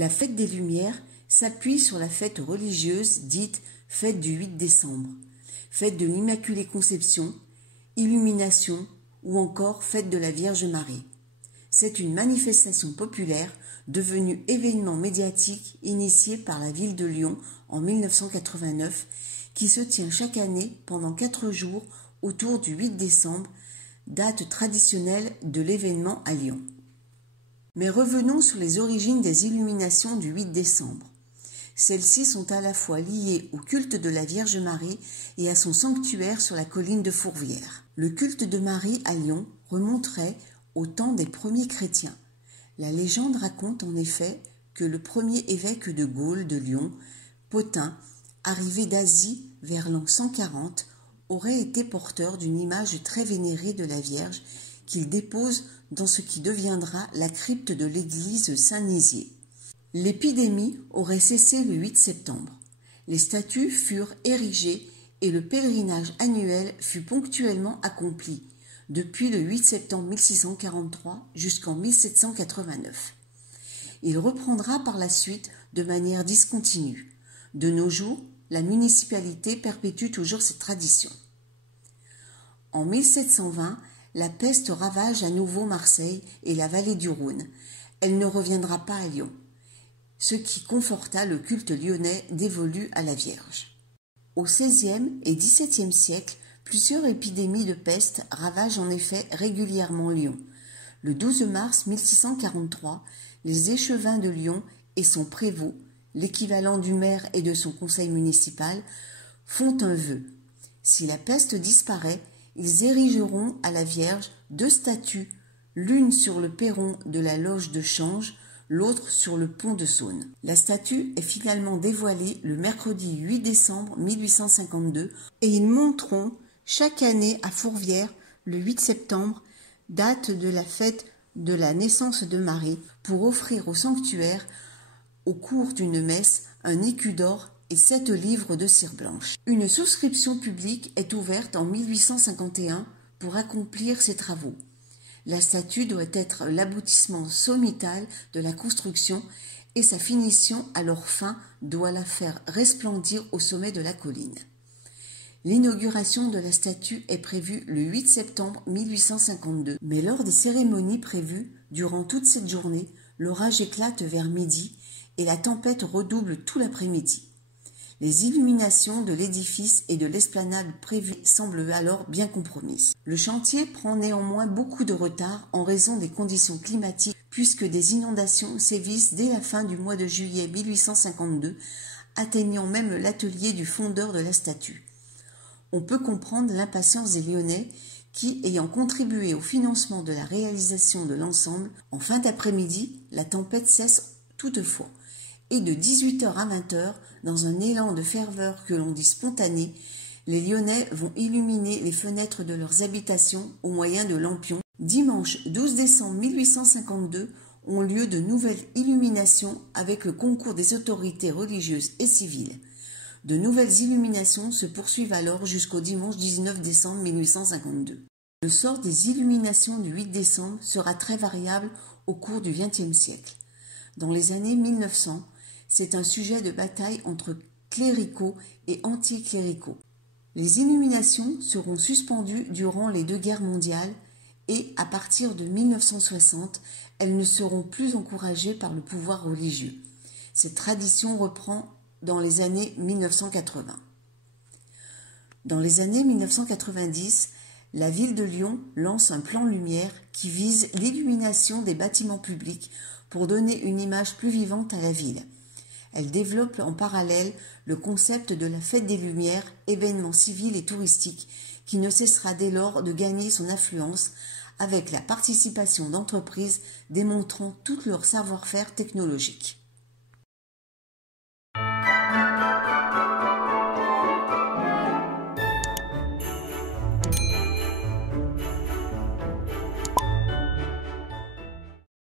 La fête des Lumières s'appuie sur la fête religieuse dite fête du 8 décembre, fête de l'Immaculée Conception, Illumination ou encore fête de la Vierge Marie. C'est une manifestation populaire devenue événement médiatique initié par la ville de Lyon en 1989 qui se tient chaque année pendant 4 jours autour du 8 décembre, date traditionnelle de l'événement à Lyon. Mais revenons sur les origines des illuminations du 8 décembre. Celles-ci sont à la fois liées au culte de la Vierge Marie et à son sanctuaire sur la colline de Fourvière. Le culte de Marie à Lyon remonterait au temps des premiers chrétiens. La légende raconte en effet que le premier évêque de Gaule de Lyon, Pothin, arrivé d'Asie vers l'an 140, aurait été porteur d'une image très vénérée de la Vierge qu'il dépose dans ce qui deviendra la crypte de l'église Saint-Nizier. L'épidémie aurait cessé le 8 septembre. Les statues furent érigées et le pèlerinage annuel fut ponctuellement accompli, depuis le 8 septembre 1643 jusqu'en 1789. Il reprendra par la suite de manière discontinue. De nos jours, la municipalité perpétue toujours cette tradition. En 1720, la peste ravage à nouveau Marseille et la vallée du Rhône. Elle ne reviendra pas à Lyon, ce qui conforta le culte lyonnais dévolu à la Vierge. Au XVIe et XVIIe siècle, plusieurs épidémies de peste ravagent en effet régulièrement Lyon. Le 12 mars 1643, les échevins de Lyon et son prévôt, l'équivalent du maire et de son conseil municipal, font un vœu. Si la peste disparaît, ils érigeront à la Vierge 2 statues, l'une sur le perron de la loge de Change, l'autre sur le pont de Saône. La statue est finalement dévoilée le mercredi 8 décembre 1852 et ils monteront chaque année à Fourvière le 8 septembre, date de la fête de la naissance de Marie, pour offrir au sanctuaire, au cours d'une messe, un écu d'or et 7 livres de cire blanche. Une souscription publique est ouverte en 1851 pour accomplir ces travaux. La statue doit être l'aboutissement sommital de la construction et sa finition alors fin doit la faire resplendir au sommet de la colline. L'inauguration de la statue est prévue le 8 septembre 1852, mais lors des cérémonies prévues, durant toute cette journée, l'orage éclate vers midi et la tempête redouble tout l'après-midi. Les illuminations de l'édifice et de l'esplanade prévues semblent alors bien compromises. Le chantier prend néanmoins beaucoup de retard en raison des conditions climatiques puisque des inondations sévissent dès la fin du mois de juillet 1852, atteignant même l'atelier du fondeur de la statue. On peut comprendre l'impatience des Lyonnais qui, ayant contribué au financement de la réalisation de l'ensemble, en fin d'après-midi, la tempête cesse toutefois. Et de 18h à 20h, dans un élan de ferveur que l'on dit spontané, les Lyonnais vont illuminer les fenêtres de leurs habitations au moyen de lampions. Dimanche 12 décembre 1852 ont lieu de nouvelles illuminations avec le concours des autorités religieuses et civiles. De nouvelles illuminations se poursuivent alors jusqu'au dimanche 19 décembre 1852. Le sort des illuminations du 8 décembre sera très variable au cours du XXe siècle. Dans les années 1900, c'est un sujet de bataille entre cléricaux et anticléricaux. Les illuminations seront suspendues durant les 2 guerres mondiales et, à partir de 1960, elles ne seront plus encouragées par le pouvoir religieux. Cette tradition reprend dans les années 1980. Dans les années 1990, la ville de Lyon lance un plan lumière qui vise l'illumination des bâtiments publics pour donner une image plus vivante à la ville. Elle développe en parallèle le concept de la fête des Lumières, événement civil et touristique, qui ne cessera dès lors de gagner son influence avec la participation d'entreprises démontrant tout leur savoir-faire technologique.